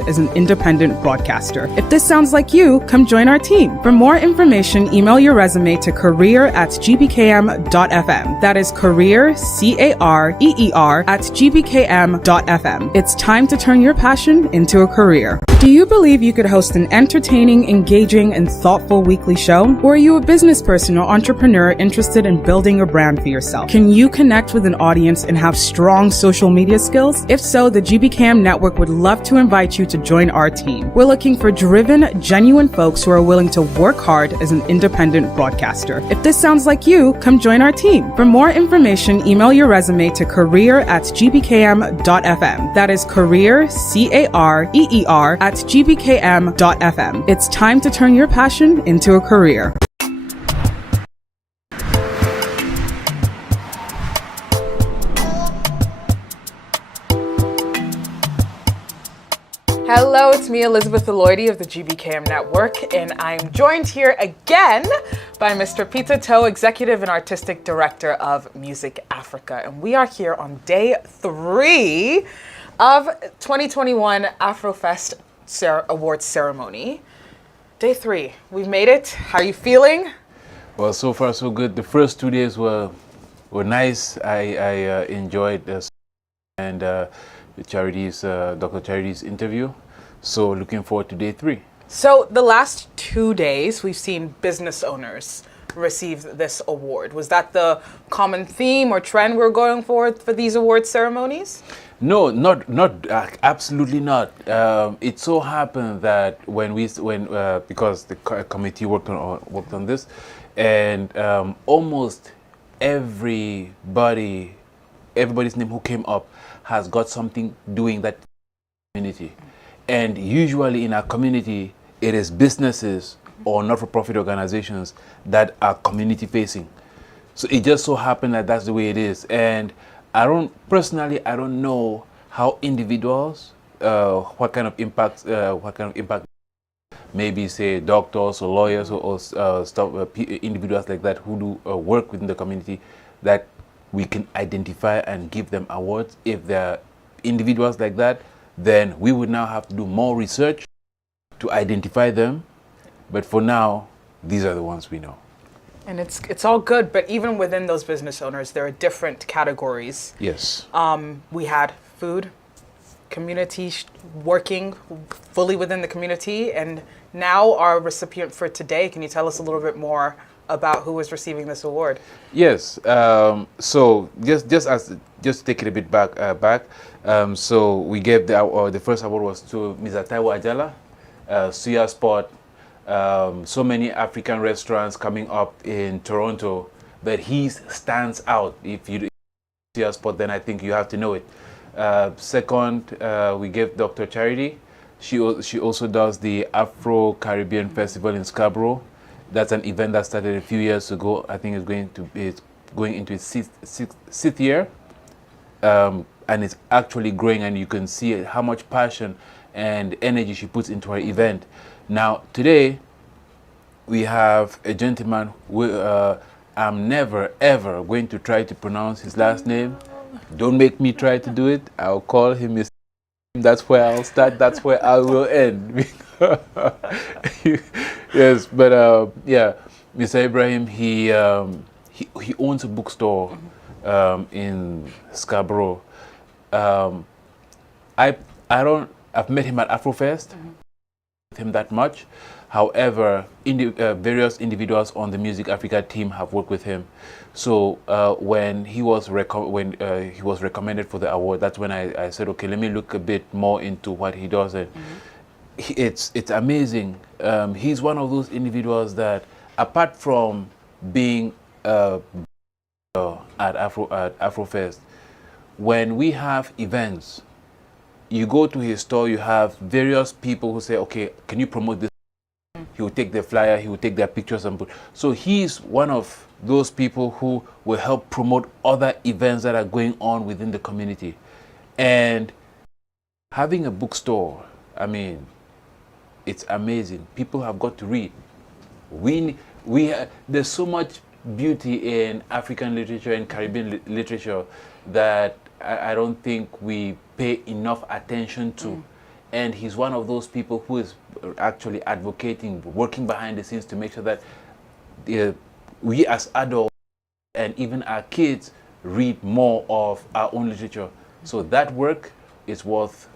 as an independent broadcaster. If this sounds like you, come join our team. For more information, email your resume to career@gbkm.fm. That is career, CAREER, @gbkm.fm. It's time to turn your passion into a career. Do you believe you could host an entertaining, engaging, and thoughtful weekly show? Or are you a business person or entrepreneur interested in building a brand for yourself? Can you connect with an audience and have strong social media skills? If so, the Gbkm Network would love to invite you to join our team. We're looking for driven, genuine folks who are willing to work hard as an independent broadcaster. If this sounds like you, come join our team. For more information, email your resume to career@gbkm.fm. That is career, CAREER, @gbkm.fm. It's time to turn your passion into a career. Hello, it's me, Elizabeth Eloidy of the Gbkm Network, and I'm joined here again by Mr. Peter Toe, Executive and Artistic Director of Music Africa. And we are here on day 3 of 2021 Afrofest Awards Ceremony. Day 3, we've made it. How are you feeling? Well, so far so good. The first 2 days were nice. I enjoyed this and Dr. Charity's interview. So looking forward to day 3. So the last 2 days, we've seen business owners receive this award. Was that the common theme or trend we're going for these award ceremonies? No, not absolutely not. It so happened that because the committee worked on this, and almost everybody's name who came up has got something doing that community. And usually in our community, it is businesses or not-for-profit organizations that are community facing. So it just so happened that that's the way it is. And I don't know how individuals, what kind of impact, maybe say doctors or lawyers or individuals like that who do work within the community, that we can identify and give them awards. If they're individuals like that, then we would now have to do more research to identify them. But for now, these are the ones we know. And it's all good, but even within those business owners, there are different categories. Yes. We had food, community working fully within the community, and now our recipient for today, can you tell us a little bit more about who was receiving this award? Yes. So just take it a bit back. So we gave the first award was to Ms. Ataiwo Ajala, Suya Sport. So many African restaurants coming up in Toronto, but he stands out. If you see Suya Sport, then I think you have to know it. Second, we gave Dr. Charity. She also does the Afro-Caribbean Festival in Scarborough. That's an event that started a few years ago. I think it's going into its sixth year, and it's actually growing. And you can see how much passion and energy she puts into her event. Now today, we have a gentleman who I'm never ever going to try to pronounce his last name. Don't make me try to do it. I'll call him Mr. That's where I'll start. That's where I will end. Yes, but yeah, Mr. Ibrahim, he owns a bookstore in Scarborough. I've met him at Afrofest. With him that much. However, various individuals on the Music Africa team have worked with him. So when he was recommended for the award, that's when I said, okay, let me look a bit more into what he does. And it's amazing. He's one of those individuals that, apart from being at Afrofest, when we have events, you go to his store, you have various people who say, okay, can you promote this? He will take the flyer, he will take their pictures and put. So he's one of those people who will help promote other events that are going on within the community. And having a bookstore, I mean, it's amazing. People have got to read. There's so much beauty in African literature and Caribbean literature that I don't think we pay enough attention to. And he's one of those people who is actually advocating, working behind the scenes to make sure that we as adults and even our kids read more of our own literature. So that work is worth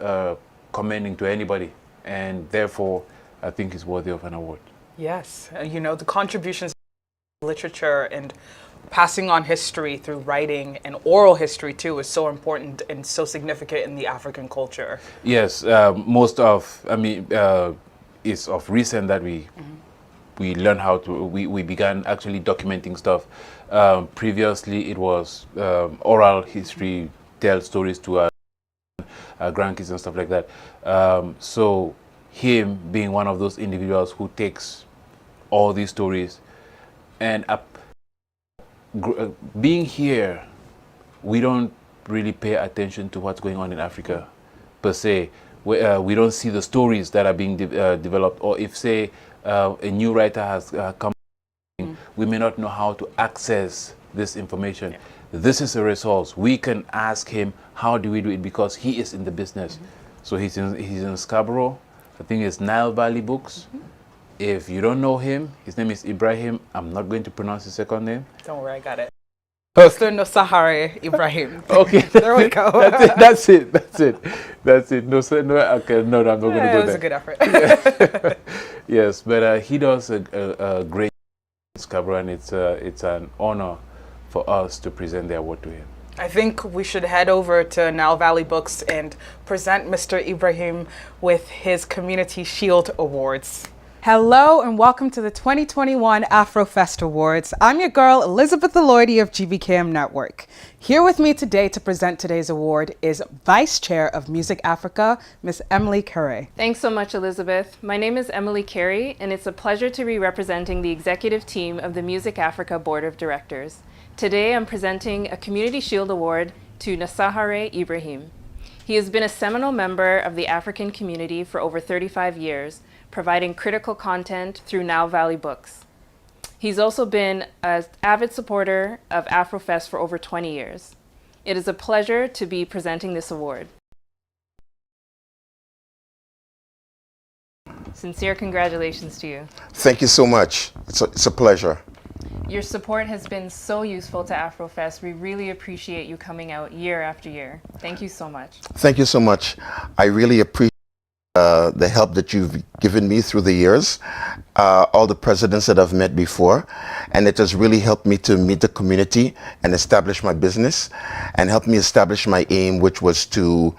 commending to anybody, and therefore I think it's worthy of an award. Yes, you know, the contributions to literature and passing on history through writing and oral history too is so important and so significant in the African culture. Yes, it's of recent that we learned how to, we began actually documenting stuff. Previously it was oral history, tell stories to our grandkids and stuff like that. So him being one of those individuals who takes all these stories and being here, we don't really pay attention to what's going on in Africa per se. We don't see the stories that are being developed, or if say a new writer has come, we may not know how to access this information. This is a resource. We can ask him, how do we do it, because he is in the business. So he's in Scarborough. I think it's Nile Valley Books. If you don't know him, his name is Ibrahim. I'm not going to pronounce his second name. Don't worry, I got it. Mr. Nosahare Ibrahim. Okay, there we go. That's it. No, okay, no, I'm not going to go there. It was a good effort. Yes, but he does a great Scarborough, and it's an honor for us to present the award to him. I think we should head over to Nile Valley Books and present Mr. Ibrahim with his Community Shield Awards. Hello and welcome to the 2021 AfroFest Awards. I'm your girl, Elizabeth Eloidy of Gbkm Network. Here with me today to present today's award is Vice Chair of Music Africa, Ms. Emily Carey. Thanks so much, Elizabeth. My name is Emily Carey, and it's a pleasure to be representing the executive team of the Music Africa Board of Directors. Today, I'm presenting a Community Shield Award to Nosahare Ibrahim. He has been a seminal member of the African community for over 35 years, providing critical content through Nile Valley Books. He's also been an avid supporter of AfroFest for over 20 years. It is a pleasure to be presenting this award. Sincere congratulations to you. Thank you so much. It's a pleasure. Your support has been so useful to AfroFest. We really appreciate you coming out year after year. Thank you so much. Thank you so much. I really appreciate the help that you've given me through the years, all the presidents that I've met before, and it has really helped me to meet the community and establish my business and help me establish my aim, which was to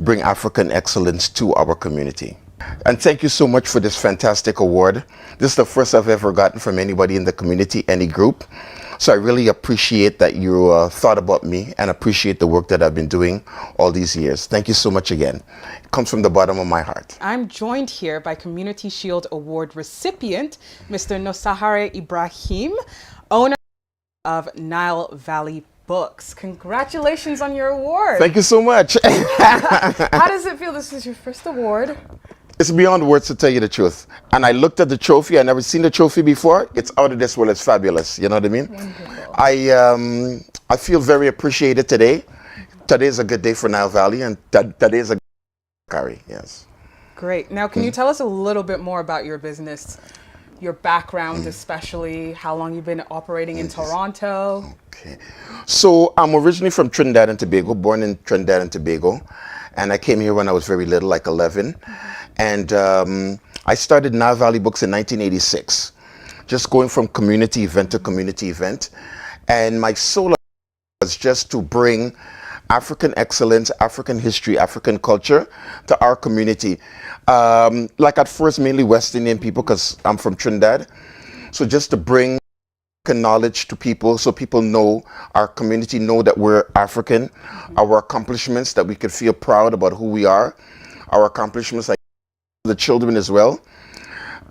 bring African excellence to our community. And thank you so much for this fantastic award. This is the first I've ever gotten from anybody in the community, any group. So I really appreciate that you thought about me and appreciate the work that I've been doing all these years. Thank you so much again. It comes from the bottom of my heart. I'm joined here by Community Shield Award recipient, Mr. Nosahare Ibrahim, owner of Nile Valley Books. Congratulations on your award. Thank you so much. How does it feel? This is your first award. It's beyond words, to tell you the truth. And I looked at the trophy. I never seen the trophy before. It's out of this world. It's fabulous. You know what I mean? Wonderful. I feel very appreciated today. Today is a good day for Nile Valley, and today is a good carry. Yes. Great. Now, can you tell us a little bit more about your business, your background, especially how long you've been operating in Toronto? Okay. So I'm originally from Trinidad and Tobago, born in Trinidad and Tobago. And I came here when I was very little, like 11. And I started Nile Valley Books in 1986, just going from community event to community event. And my sole was just to bring African excellence, African history, African culture to our community. Like at first, mainly West Indian people, because I'm from Trinidad. So just to bring knowledge to people, so people know, our community know that we're African, our accomplishments, that we could feel proud about who we are, our accomplishments, like the children as well.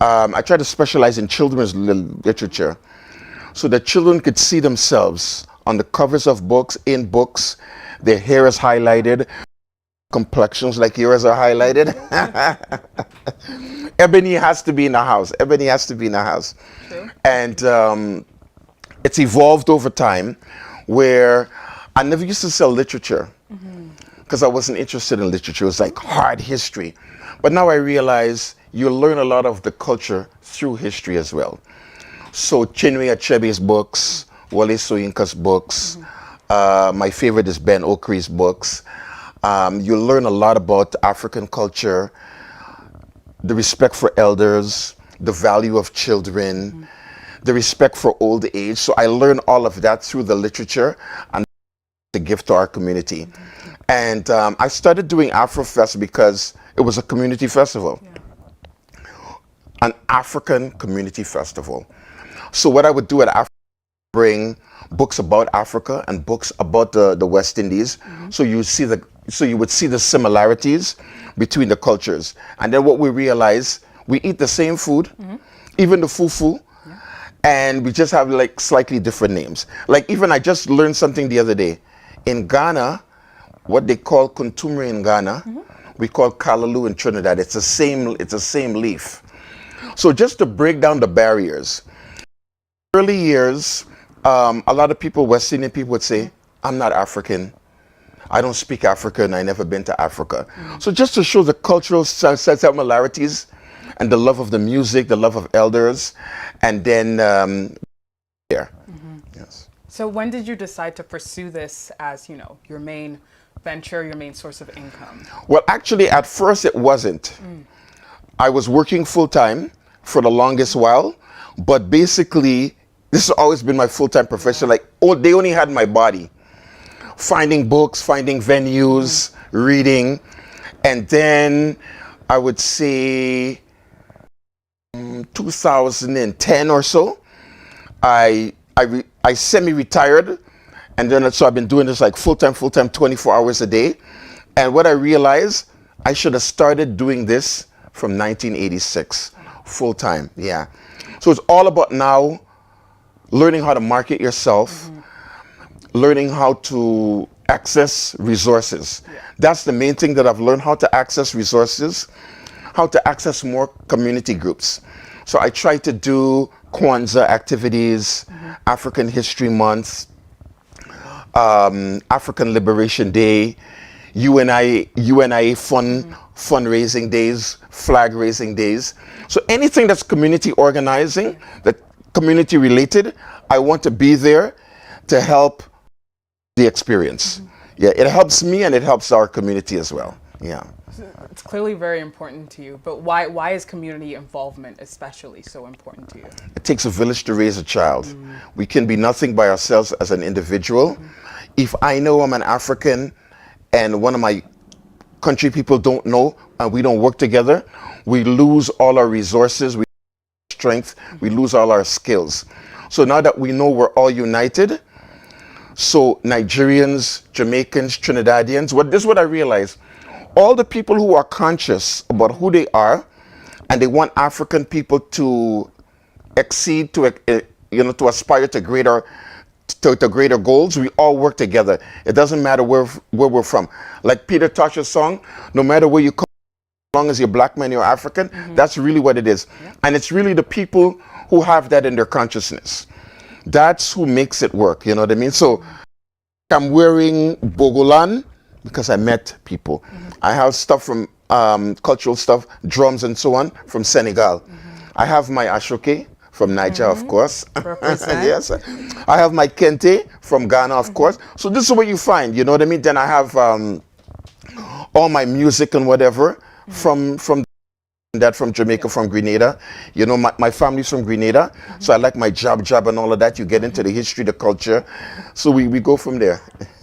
I try to specialize in children's literature so that children could see themselves on the covers of books, in books. Their hair is highlighted, complexions like yours are highlighted. Ebony has to be in the house. Ebony has to be in the house. True. And it's evolved over time, where I never used to sell literature because I wasn't interested in literature. It was like hard history. But now I realize you learn a lot of the culture through history as well. So Chinwe Achebe's books, Wale Soyinka's books, my favorite is Ben Okri's books. You learn a lot about African culture, the respect for elders, the value of children, the respect for old age. So I learned all of that through the literature and to give to our community. And I started doing Afrofest because it was a community festival, an African community festival. So what I would do at Africa, bring books about Africa and books about the West Indies. So you would see the similarities between the cultures. And then what we realize, we eat the same food, even the fufu, and we just have like slightly different names. Like even I just learned something the other day. In Ghana, what they call kuntumre in Ghana, we call kalaloo in Trinidad. It's the same leaf. So just to break down the barriers, early years, a lot of people, West Indian people would say, I'm not African. I don't speak African. I never been to Africa. So just to show the cultural similarities and the love of the music, the love of elders, and then yes. So when did you decide to pursue this as, your main venture, your main source of income? Well, actually, at first it wasn't. I was working full-time for the longest while, but basically, this has always been my full-time profession. Like, they only had my body. Finding books, finding venues, reading. And then I would say 2010 or so, I semi-retired. And then so I've been doing this like full-time, 24 hours a day. And what I realized, I should have started doing this from 1986, full-time, yeah. So it's all about now learning how to market yourself, learning how to access resources. That's the main thing that I've learned, how to access resources, how to access more community groups. So I try to do Kwanzaa activities, African History Month, African Liberation Day, UNIA fundraising days, flag raising days. So anything that's community organizing, that community related, I want to be there to help the experience. Yeah, it helps me and it helps our community as well. Yeah. It's clearly very important to you, but why is community involvement especially so important to you? It takes a village to raise a child. We can be nothing by ourselves as an individual. If I know I'm an African and one of my country people don't know and we don't work together, we lose all our resources, we lose strength, we lose all our skills. So now that we know we're all united, so Nigerians, Jamaicans, Trinidadians, this is what I realized. All the people who are conscious about who they are and they want African people to exceed, to aspire to greater goals, we all work together. It doesn't matter where we're from. Like Peter Tosh's song, no matter where you come, as long as you're black man, you're African, that's really what it is. And it's really the people who have that in their consciousness. That's who makes it work, you know what I mean? So I'm wearing Bogolan because I met people. I have stuff from cultural stuff, drums and so on, from Senegal. I have my Ashoke from Niger, of course. Yes. I have my Kente from Ghana, of course. So this is what you find, you know what I mean? Then I have all my music and whatever from Jamaica, from Grenada. You know, my family's from Grenada, so I like my jab and all of that. You get into the history, the culture. So we go from there.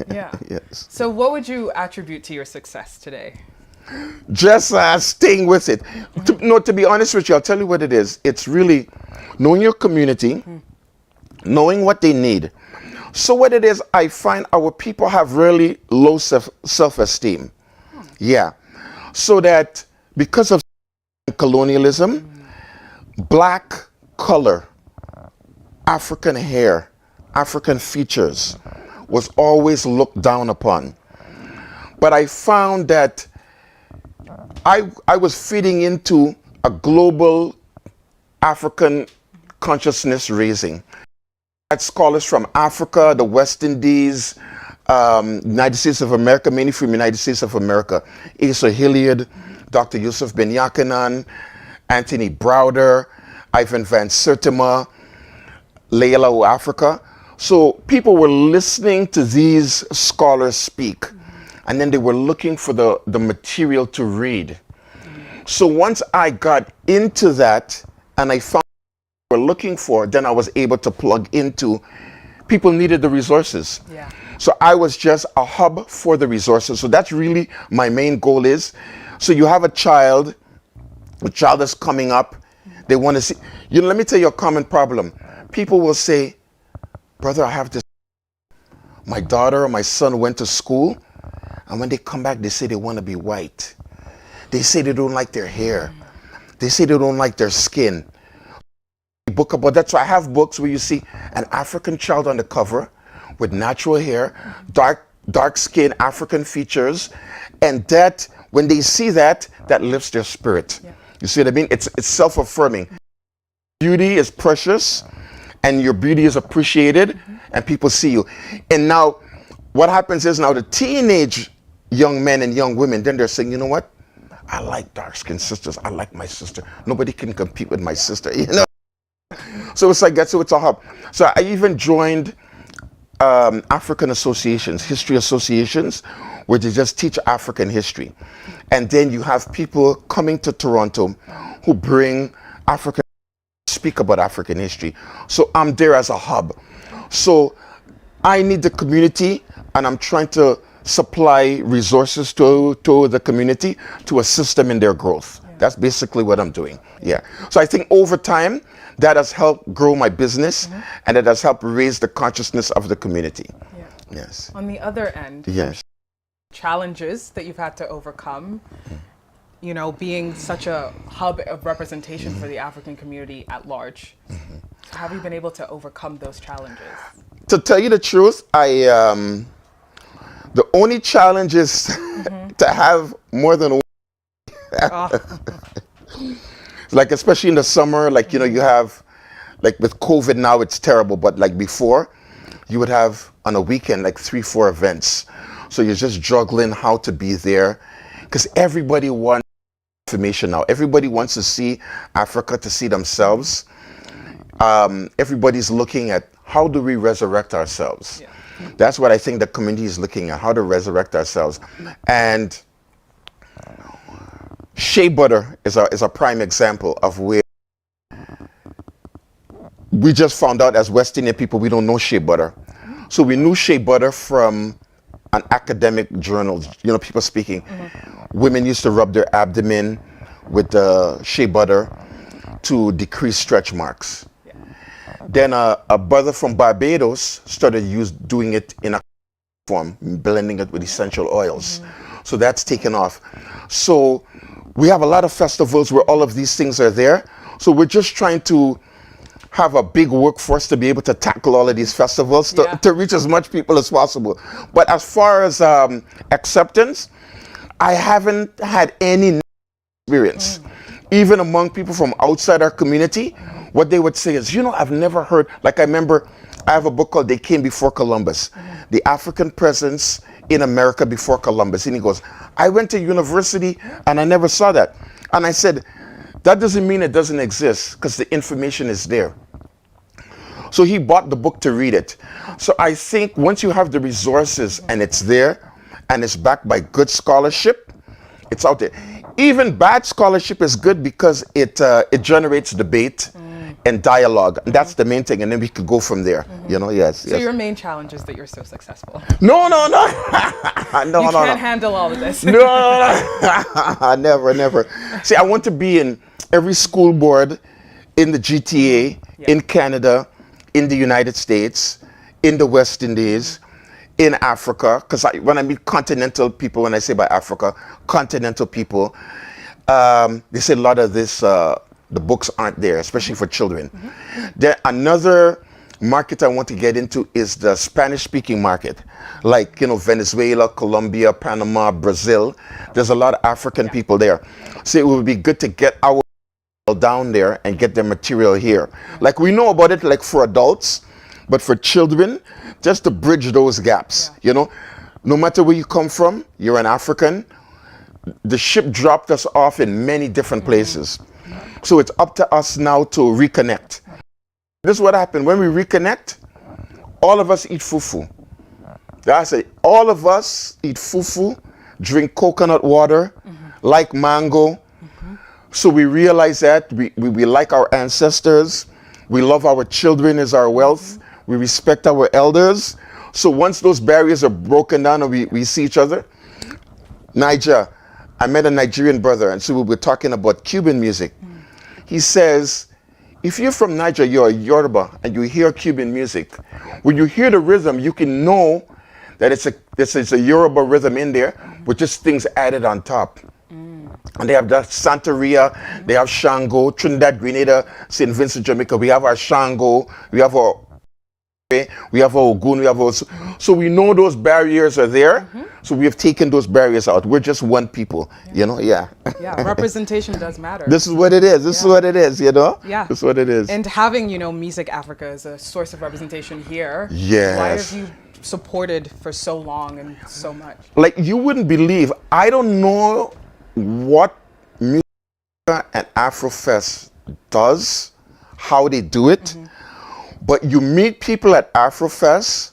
Yeah. Yes. So what would you attribute to your success today? Just staying with it. To be honest with you, I'll tell you what it is. It's really knowing your community, knowing what they need. So what it is, I find our people have really low self-esteem. Yeah. So that because of colonialism, black color, African hair, African features was always looked down upon. But I found that I was feeding into a global African consciousness raising. I had scholars from Africa, the West Indies, United States of America, mainly from United States of America, Asa Hilliard, Dr. Yusuf Ben Yakanan, Anthony Browder, Ivan Van Sertima, Leila O Africa. So people were listening to these scholars speak, and then they were looking for the material to read. So once I got into that and I found what we were looking for, then I was able to plug into people needed the resources. Yeah. So I was just a hub for the resources. So that's really my main goal is. So you have a child is coming up, they want to see, let me tell you a common problem. People will say, brother, I have this, my daughter or my son went to school, and when they come back, they say they want to be white. They say they don't like their hair. They say they don't like their skin. Book about that. So I have books where you see an African child on the cover with natural hair, dark skin, African features, and that when they see that lifts their spirit. Yeah. You see what I mean? It's self-affirming. Beauty is precious, and your beauty is appreciated, and people see you. And now, what happens is now the teenage young men and young women, then they're saying, you know what? I like dark-skinned sisters. I like my sister. Nobody can compete with my sister. So it's like that. So it's a hub. So I even joined African associations, history associations, where they just teach African history. And then you have people coming to Toronto who bring speak about African history. So I'm there as a hub. So I need the community, and I'm trying to supply resources to the community to assist them in their growth. Yeah. That's basically what I'm doing. Yeah. So I think over time, that has helped grow my business, and it has helped raise the consciousness of the community. Yeah. Yes. On the other end, yes, challenges that you've had to overcome, being such a hub of representation for the African community at large. So how have you been able to overcome those challenges? To tell you the truth, the only challenge is to have more than one. Like, especially in the summer, like, you have, like with COVID now, it's terrible, but like before, you would have on a weekend, like 3-4 events. So you're just juggling how to be there, because everybody wants information now. Everybody wants to see Africa, to see themselves. Everybody's looking at how do we resurrect ourselves? Yeah. That's what I think the community is looking at, how to resurrect ourselves. And shea butter is a prime example of where we just found out as West Indian people we don't know shea butter. So we knew shea butter from an academic journal, people speaking. Women used to rub their abdomen with the shea butter to decrease stretch marks. Then a brother from Barbados started doing it in a form, blending it with essential oils. So that's taken off. So we have a lot of festivals where all of these things are there. So we're just trying to have a big workforce to be able to tackle all of these festivals to reach as much people as possible. But as far as acceptance, I haven't had any experience. Even among people from outside our community, what they would say is, I've never heard, like I remember, I have a book called They Came Before Columbus, The African Presence in America Before Columbus. And he goes, I went to university and I never saw that. And I said, that doesn't mean it doesn't exist, because the information is there. So he bought the book to read it. So I think once you have the resources and it's there and it's backed by good scholarship, it's out there. Even bad scholarship is good because it generates debate and dialogue. And that's the main thing. And then we could go from there. Yes. So your main challenge is that you're so successful. No. You can't handle all of this. No. Never. See, I want to be in every school board in the GTA, in Canada, in the United States, in the West Indies, in Africa, because when I meet continental people, when I say by Africa, continental people, they say a lot of this, the books aren't there, especially for children. Then another market I want to get into is the Spanish-speaking market, like, Venezuela, Colombia, Panama, Brazil. There's a lot of African people there. So it would be good to get our down there and get their material here. Like, we know about it, like for adults, but for children, just to bridge those gaps, No matter where you come from, you're an African. the ship dropped us off in many different places. So it's up to us now to reconnect. This is what happened. When we reconnect, all of us eat fufu. That's it. All of us eat fufu, drink coconut water, like mango. So we realize that we like our ancestors. We love our children as our wealth. We respect our elders. So once those barriers are broken down and we see each other, Niger, I met a Nigerian brother, and so we were talking about Cuban music. He says, if you're from Niger, you're a Yoruba, and you hear Cuban music, when you hear the rhythm, you can know that it's a Yoruba rhythm in there, with just things added on top. And they have that Santeria, they have Shango, Trinidad, Grenada, St. Vincent, Jamaica. We have our Shango, we have our Ogun, we have our... So we know those barriers are there. So we have taken those barriers out. We're just one people, you know? Yeah. Yeah, representation does matter. This is what it is. This is what it is, you know? Yeah. This is what it is. And having, Music Africa as a source of representation here. Yes. Why have you supported for so long and so much? Like, you wouldn't believe, I don't know what Music and Afrofest does, how they do it, but you meet people at Afrofest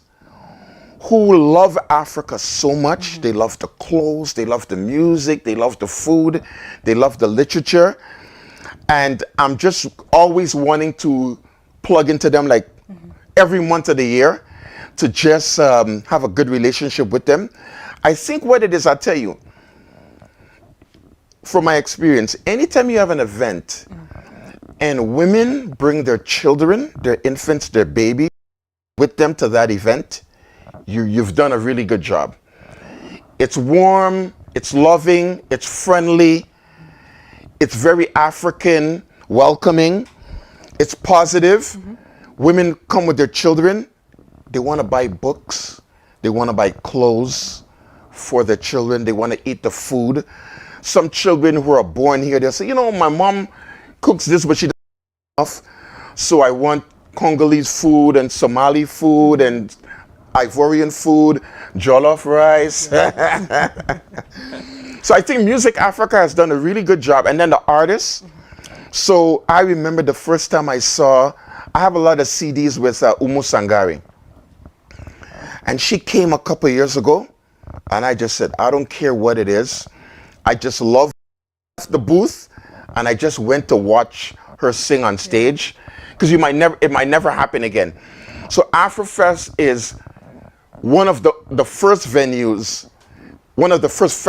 who love Africa so much. They love the clothes, they love the music, they love the food, they love the literature. And I'm just always wanting to plug into them, like every month of the year, to just have a good relationship with them. I think what it is, I'll tell you, from my experience, anytime you have an event and women bring their children, their infants, their baby with them to that event, you've done a really good job. It's warm, it's loving, it's friendly, it's very African, welcoming, it's positive. Women come with their children, they want to buy books, they want to buy clothes for their children, they want to eat the food. Some children who are born here, they'll say, my mom cooks this, but she doesn't enough, so I want Congolese food and Somali food and Ivorian food, jollof rice. So I think Music Africa has done a really good job. And then the artists. So I remember the first time I have a lot of CDs with Umu Sangari. And she came a couple years ago, and I just said, I don't care what it is. I just love the booth, and I just went to watch her sing on stage, because it might never happen again. So Afrofest is one of the first venues, one of the first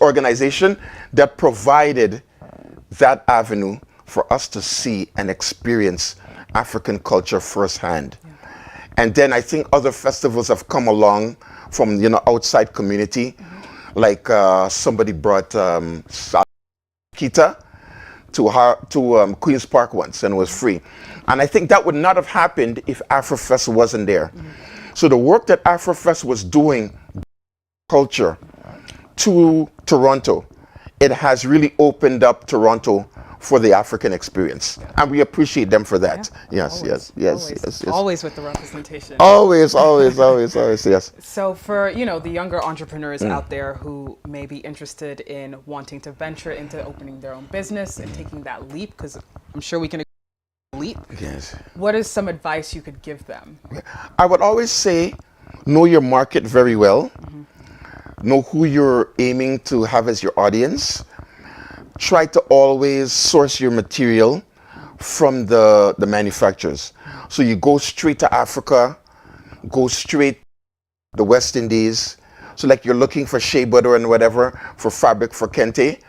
organization that provided that avenue for us to see and experience African culture firsthand. And then I think other festivals have come along from outside community, like somebody brought Kita to Queen's Park once, and it was free. And I think that would not have happened if Afrofest wasn't there. So the work that Afrofest was doing, culture, to Toronto, it has really opened up Toronto for the African experience. And we appreciate them for that. Yeah, Yes. Always with the representation. Always, yes. So for, the younger entrepreneurs out there who may be interested in wanting to venture into opening their own business and taking that leap, because I'm sure we can leap. Yes. What is some advice you could give them? I would always say, know your market very well. Know who you're aiming to have as your audience. Try to always source your material from the manufacturers. So you go straight to Africa, go straight to the West Indies. So like you're looking for shea butter and whatever, for fabric, for kente.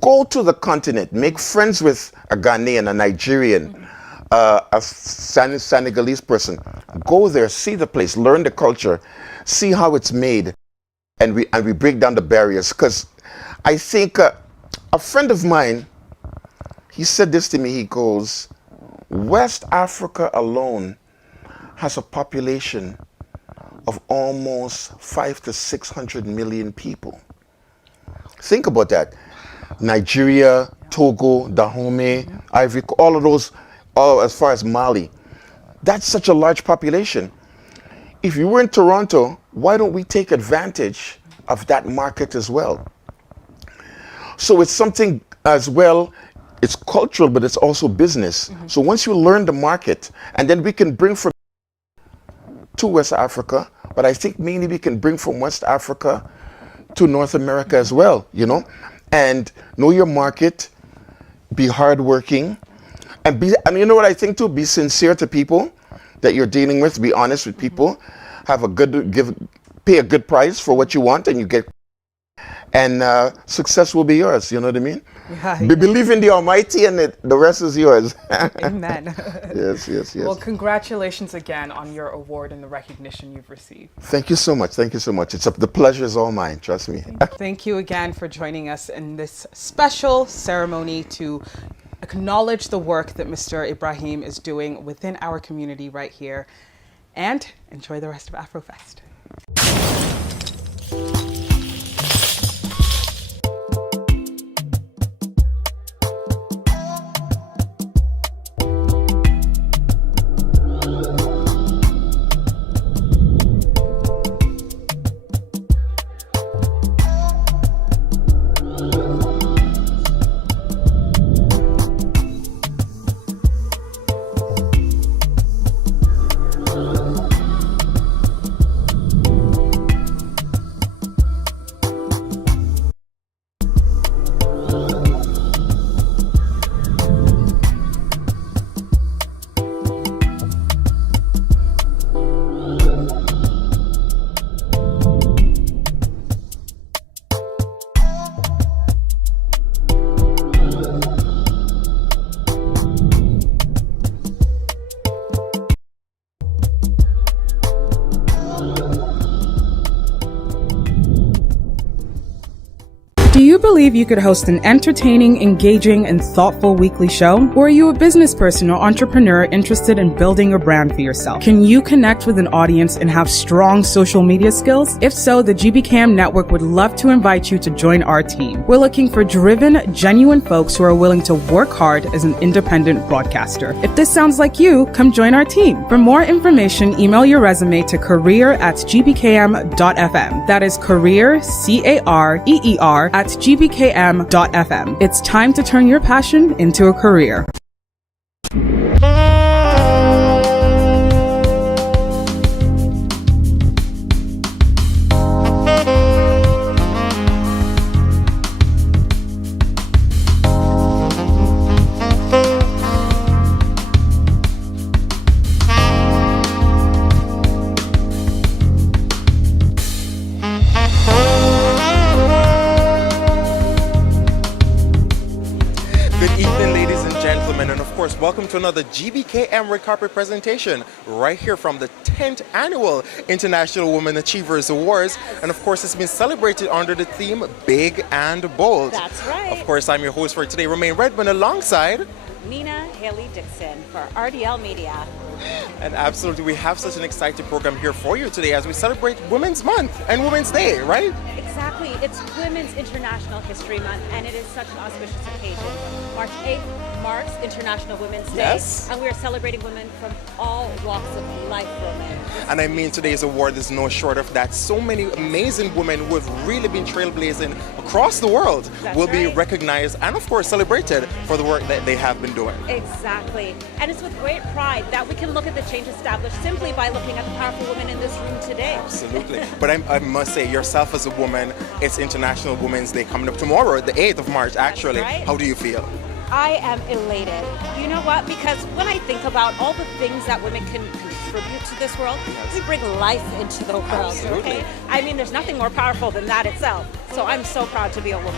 Go to the continent, make friends with a Ghanaian, a Nigerian, a Senegalese person. Go there, see the place, learn the culture, see how it's made, and we break down the barriers. Because I think a friend of mine, he said this to me, he goes, West Africa alone has a population of almost 500 to 600 million people. Think about that. Nigeria, Togo, Dahomey, Ivory, all of those, as far as Mali. That's such a large population. If you were in Toronto, why don't we take advantage of that market as well. So it's something as well, it's cultural, but it's also business. So once you learn the market, and then we can bring from to West Africa, but I think mainly we can bring from West Africa to North America as well, you know, and know your market, be hardworking, and you know what I think too, be sincere to people that you're dealing with, be honest with people, pay a good price for what you want, and you get, and success will be yours. You know what I mean? Yeah, Believe in the Almighty, and the rest is yours. Amen. Yes, yes, yes. Well, congratulations again on your award and the recognition you've received. Thank you so much. Thank you so much. The pleasure is all mine. Trust me. Thank you again for joining us in this special ceremony to acknowledge the work that Mr. Ibrahim is doing within our community right here. And enjoy the rest of Afrofest. Do you believe you could host an entertaining, engaging, and thoughtful weekly show? Or are you a business person or entrepreneur interested in building a brand for yourself? Can you connect with an audience and have strong social media skills? If so, the Gbkm Network would love to invite you to join our team. We're looking for driven, genuine folks who are willing to work hard as an independent broadcaster. If this sounds like you, come join our team. For more information, email your resume to career@gbkm.fm. That is career, career, at gbkm.fm. It's time to turn your passion into a career. Welcome to another Gbkm Red Carpet presentation right here from the 10th Annual International Women Achievers Awards. And of course, it's been celebrated under the theme Big and Bold. That's right. Of course, I'm your host for today, Romaine Redmond, alongside Nina Haley Dixon for RDL Media. And absolutely, we have such an exciting program here for you today as we celebrate Women's Month and Women's Day, right? Exactly. It's Women's International History Month, and it is such an auspicious occasion. March 8th marks International Women's Day, Yes. and we are celebrating women from all walks of life, Roman. And I mean, today's award is no short of that. So many amazing women who have really been trailblazing across the world That's will be right. recognized and, of course, celebrated for the work that they have been doing. Exactly. And it's with great pride that we can look at the change established simply by looking at the powerful women in this room today. Absolutely. But I must say, yourself as a woman, it's International Women's Day coming up tomorrow, the 8th of March, actually. right. How do you feel? I am elated. You know what? Because when I think about all the things that women can contribute to this world, we bring life into the world, Absolutely. okay? I mean, there's nothing more powerful than that itself. So I'm so proud to be a woman.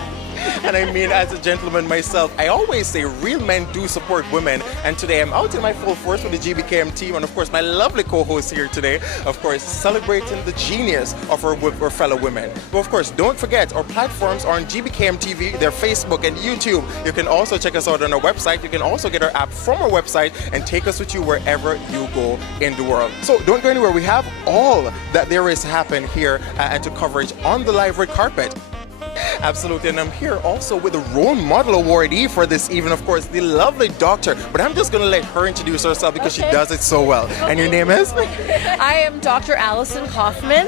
And I mean, as a gentleman myself, I always say real men do support women. And today I'm out in my full force with the Gbkm team. And of course, my lovely co-host here today, of course, celebrating the genius of our fellow women. But of course, don't forget, our platforms are on Gbkm TV, their Facebook and YouTube. You can also check us out on our website. You can also get our app from our website and take us with you wherever you go in the world. So don't go anywhere. We have all that there is to happen here and to coverage on the live red carpet. Absolutely, and I'm here also with the Role Model Awardee for this evening, of course, the lovely doctor. But I'm just going to let her introduce herself because she does it so well. Okay. And your name is? I am Dr. Allison Kaufman,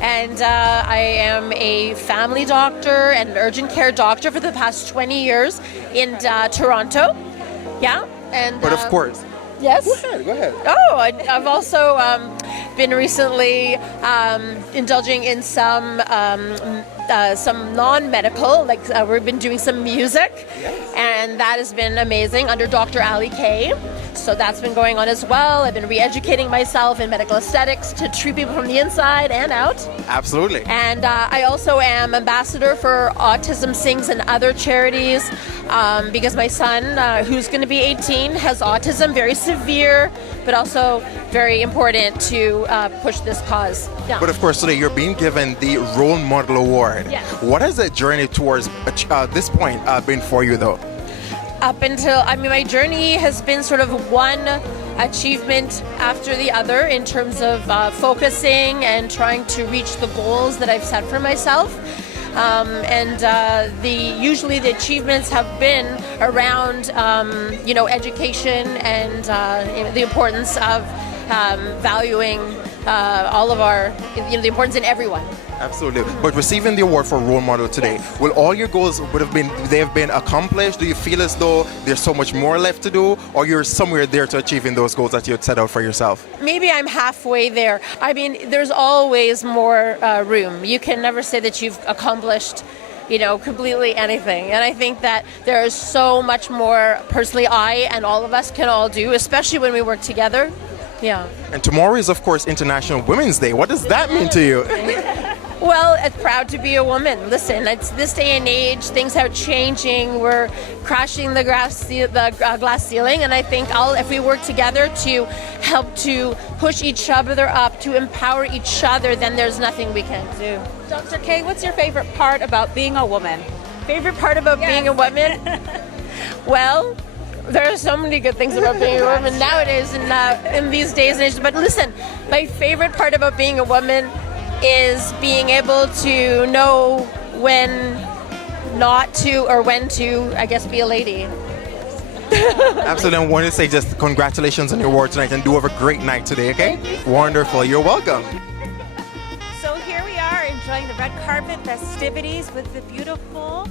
and I am a family doctor and an urgent care doctor for the past 20 years in Toronto. Yeah, and but of course. Yes. Go ahead. Oh, I've also been recently indulging in some non-medical, like we've been doing some music, and that has been amazing under Dr. Ali K. So that's been going on as well. I've been re-educating myself in medical aesthetics to treat people from the inside and out. Absolutely. And I also am ambassador for Autism Sings and other charities because my son, who's going to be 18, has autism, very severe, but also very important to push this cause. Yeah. But of course, today you're being given the Role Model Award. Yes. What has the journey towards this point been for you, though? Up until, my journey has been sort of one achievement after the other in terms of focusing and trying to reach the goals that I've set for myself. Usually the achievements have been around, education and the importance of valuing all of our, the importance in everyone. Absolutely. But receiving the award for Role Model today, will all your goals they have been accomplished? Do you feel as though there's so much more left to do, or you're somewhere there to achieving those goals that you had set out for yourself? Maybe I'm halfway there. There's always more room. You can never say that you've accomplished completely anything. And I think that there is so much more personally I and all of us can all do, especially when we work together. Yeah. And tomorrow is, of course, International Women's Day. What does that mean to you? Well, it's proud to be a woman. Listen, it's this day and age, things are changing. We're crashing the glass ceiling, and I think if we work together to help to push each other up, to empower each other, then there's nothing we can't do. Dr. K, what's your favorite part about being a woman? Favorite part about being a woman? Well, there are so many good things about being a woman nowadays in these days and ages. But listen, my favorite part about being a woman is being able to know when not to or when to, I guess, be a lady. Absolutely. I want to say just congratulations on your award tonight, and do have a great night today, okay? Wonderful. You're welcome. So here we are enjoying the red carpet festivities with the beautiful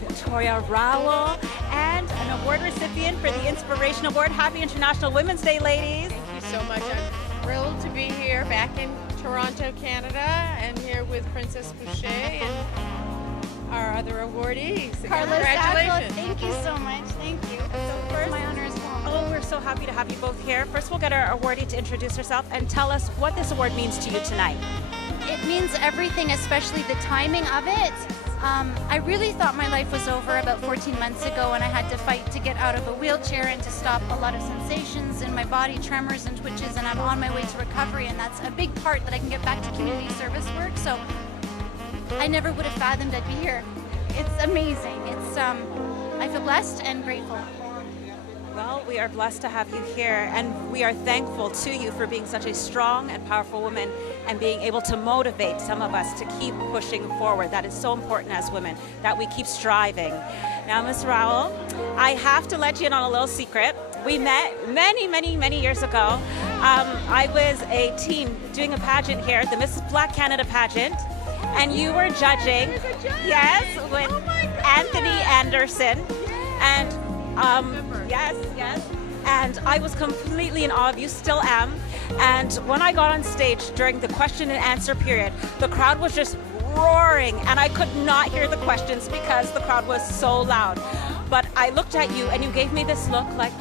Victoria Rowell and an award recipient for the Inspiration Award. Happy International Women's Day, ladies. Thank you so much. I'm thrilled to be here back in Toronto, Canada, and here with Princess Boucher and our other awardees. Congratulations. Thank you so much. Thank you. It's my honor as well. Oh, we're so happy to have you both here. First, we'll get our awardee to introduce herself and tell us what this award means to you tonight. It means everything, especially the timing of it. I really thought my life was over about 14 months ago, and I had to fight to get out of a wheelchair and to stop a lot of sensations in my body, tremors and twitches, and I'm on my way to recovery, and that's a big part that I can get back to community service work. So I never would have fathomed I'd be here. It's amazing. I feel blessed and grateful. Well, we are blessed to have you here, and we are thankful to you for being such a strong and powerful woman and being able to motivate some of us to keep pushing forward. That is so important as women, that we keep striving. Now, Ms. Rowell, I have to let you in on a little secret. We met many years ago. I was a teen doing a pageant here, the Miss Black Canada pageant, and you were judging, yes, with Anthony Anderson, and yes, and I was completely in awe of you, still am. And when I got on stage during the question and answer period, the crowd was just roaring, and I could not hear the questions because the crowd was so loud. But I looked at you and you gave me this look like,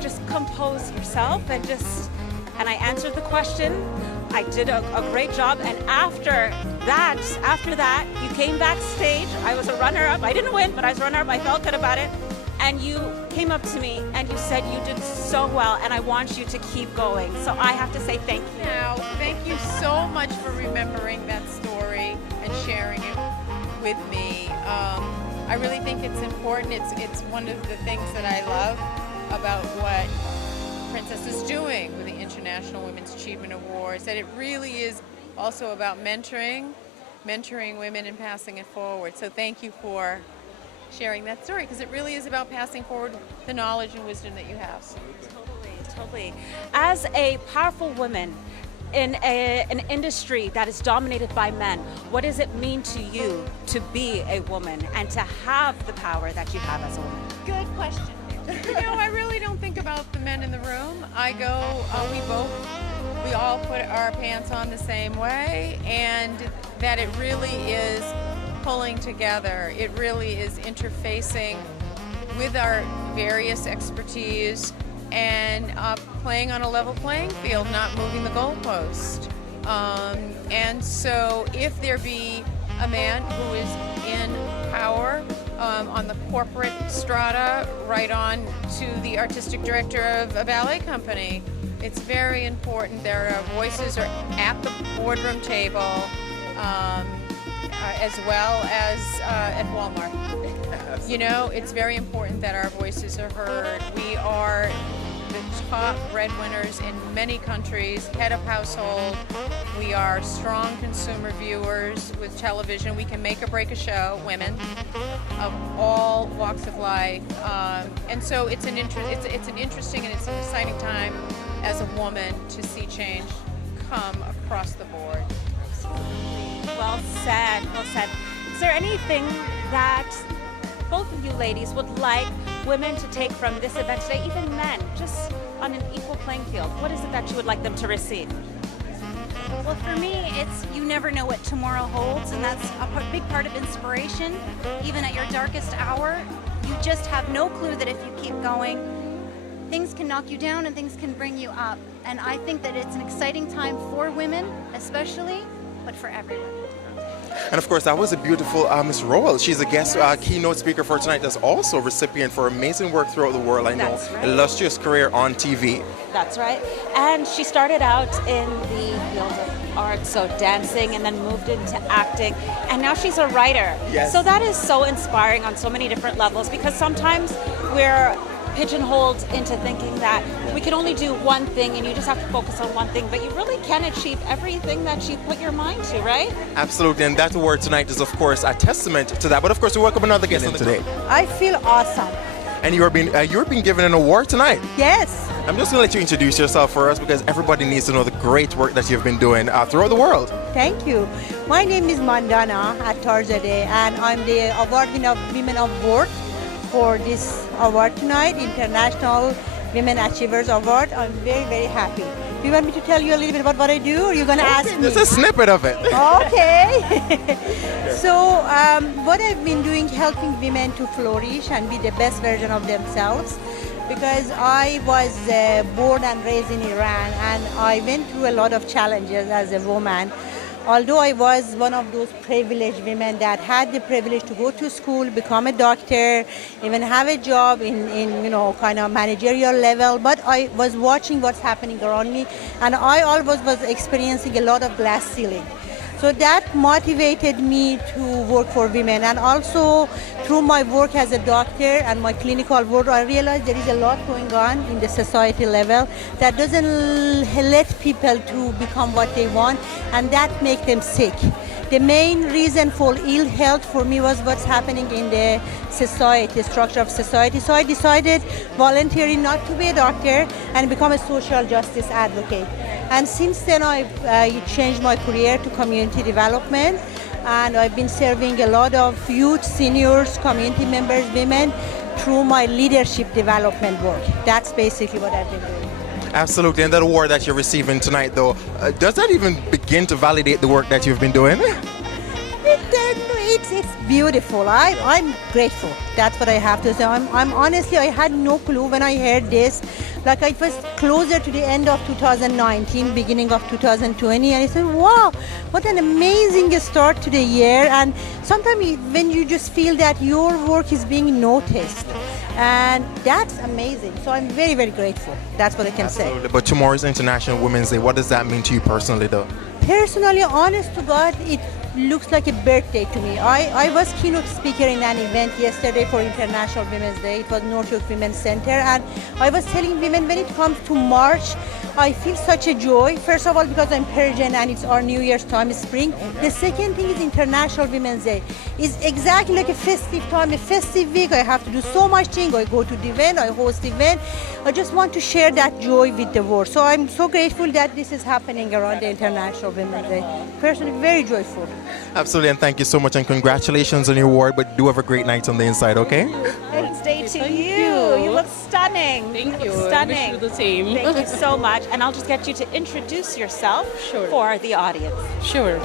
just compose yourself, and I answered the question. I did a great job, and after that, you came backstage. I was a runner-up. I didn't win, but I was a runner-up. I felt good about it. And you came up to me and you said you did so well, and I want you to keep going. So I have to say thank you. Now, thank you so much for remembering that story and sharing it with me. I really think it's important. It's one of the things that I love about what Princess is doing with the International Women's Achievement Awards, that it really is also about mentoring mentoring women and passing it forward. So thank you for sharing that story, because it really is about passing forward the knowledge and wisdom that you have. Totally. As a powerful woman in an industry that is dominated by men, what does it mean to you to be a woman and to have the power that you have as a woman? Good question. You know, I really don't think about the men in the room. We all put our pants on the same way, and that it really is pulling together. It really is interfacing with our various expertise and playing on a level playing field, not moving the goalpost. And so if there be a man who is in power on the corporate strata, right on to the artistic director of a ballet company, it's very important their voices are at the boardroom table, as well as at Walmart. You know, it's very important that our voices are heard. We are the top breadwinners in many countries, head of household. We are strong consumer viewers with television. We can make or break a show, women of all walks of life. And so it's an interesting and it's an exciting time as a woman to see change come across the board. Well said, well said. Is there anything that both of you ladies would like women to take from this event today, even men, just on an equal playing field? What is it that you would like them to receive? Well, for me, it's you never know what tomorrow holds, and that's a big part of inspiration. Even at your darkest hour, you just have no clue that if you keep going, things can knock you down and things can bring you up. And I think that it's an exciting time for women, especially, but for everyone. And of course, that was a beautiful Miss Rowell. She's a guest keynote speaker for tonight. That's also a recipient for amazing work throughout the world. I know, That's right. Illustrious career on TV. That's right. And she started out in the field of art, so dancing, and then moved into acting. And now she's a writer. Yes. So that is so inspiring on so many different levels, because sometimes we're pigeonholed into thinking that we can only do one thing and you just have to focus on one thing, but you really can achieve everything that you put your mind to, right? Absolutely, and that award tonight is, of course, a testament to that. But of course, we welcome another guest today. I feel awesome. And you're being given an award tonight. Yes. I'm just going to let you introduce yourself for us, because everybody needs to know the great work that you've been doing throughout the world. Thank you. My name is Mandana Attarzadeh, and I'm the award winner of Women of Worth for this award tonight, International Women Achievers Award. I'm very, very happy. Do you want me to tell you a little bit about what I do, or are you going to ask me? Just a snippet of it. Okay. So what I've been doing, helping women to flourish and be the best version of themselves, because I was born and raised in Iran, and I went through a lot of challenges as a woman. Although I was one of those privileged women that had the privilege to go to school, become a doctor, even have a job in kind of managerial level, but I was watching what's happening around me, and I always was experiencing a lot of glass ceiling. So that motivated me to work for women, and also through my work as a doctor and my clinical work, I realized there is a lot going on in the society level that doesn't let people to become what they want, and that makes them sick. The main reason for ill health for me was what's happening in the society, structure of society. So I decided voluntarily not to be a doctor and become a social justice advocate. And since then I changed my career to community development, and I've been serving a lot of youth, seniors, community members, women through my leadership development work. That's basically what I've been doing. Absolutely, and that award that you're receiving tonight, though, does that even begin to validate the work that you've been doing? It's beautiful. I'm grateful. That's what I have to say. I'm honestly, I had no clue when I heard this. Like, I was closer to the end of 2019, beginning of 2020, and I said, wow, what an amazing start to the year. And sometimes when you just feel that your work is being noticed, and that's amazing. So I'm very, very grateful. That's what I can say. But tomorrow is International Women's Day. What does that mean to you personally, though? Personally, honest to God, it looks like a birthday to me. I was keynote speaker in an event yesterday for International Women's Day. It was North York Women's Center, and I was telling women when it comes to March, I feel such a joy. First of all, because I'm Persian and it's our New Year's time, spring. The second thing is International Women's Day. It's exactly like a festive time, a festive week. I have to do so much things. I go to the event, I host the event. I just want to share that joy with the world. So I'm so grateful that this is happening around the International Women's Day. Personally, very joyful. Absolutely, and thank you so much, and congratulations on your award, but do have a great night on the inside, okay? Women's Day to you. You look stunning. Thank you. Stunning. I wish you the same. Thank you so much. And I'll just get you to introduce yourself for the audience. Sure.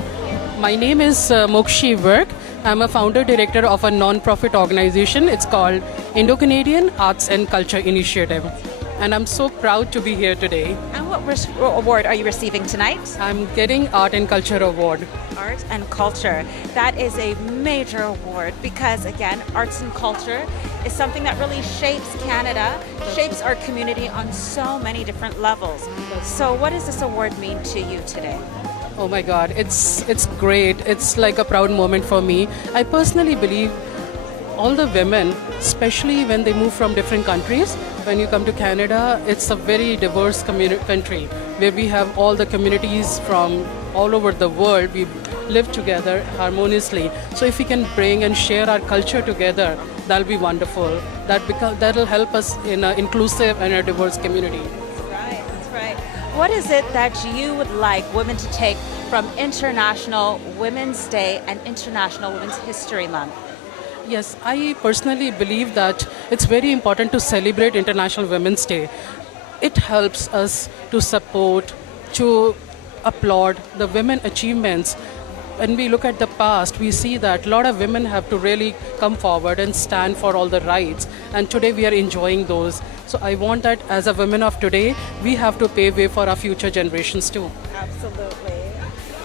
My name is Mokshi Virk. I'm a founder director of a non-profit organization. It's called Indo-Canadian Arts and Culture Initiative. And I'm so proud to be here today. And what award are you receiving tonight? I'm getting Art and Culture Award. Art and Culture. That is a major award because, again, arts and culture is something that really shapes Canada, shapes our community on so many different levels. So what does this award mean to you today? Oh my God, it's great. It's like a proud moment for me. I personally believe all the women, especially when they move from different countries, when you come to Canada, it's a very diverse country where we have all the communities from all over the world. We live together harmoniously. So if we can bring and share our culture together, that'll be wonderful. That'll help us in an inclusive and a diverse community. That's right. What is it that you would like women to take from International Women's Day and International Women's History Month? Yes, I personally believe that it's very important to celebrate International Women's Day. It helps us to support, to applaud the women achievements. When we look at the past, we see that a lot of women have to really come forward and stand for all the rights. And today we are enjoying those. So I want that as a women of today, we have to pave way for our future generations too. Absolutely.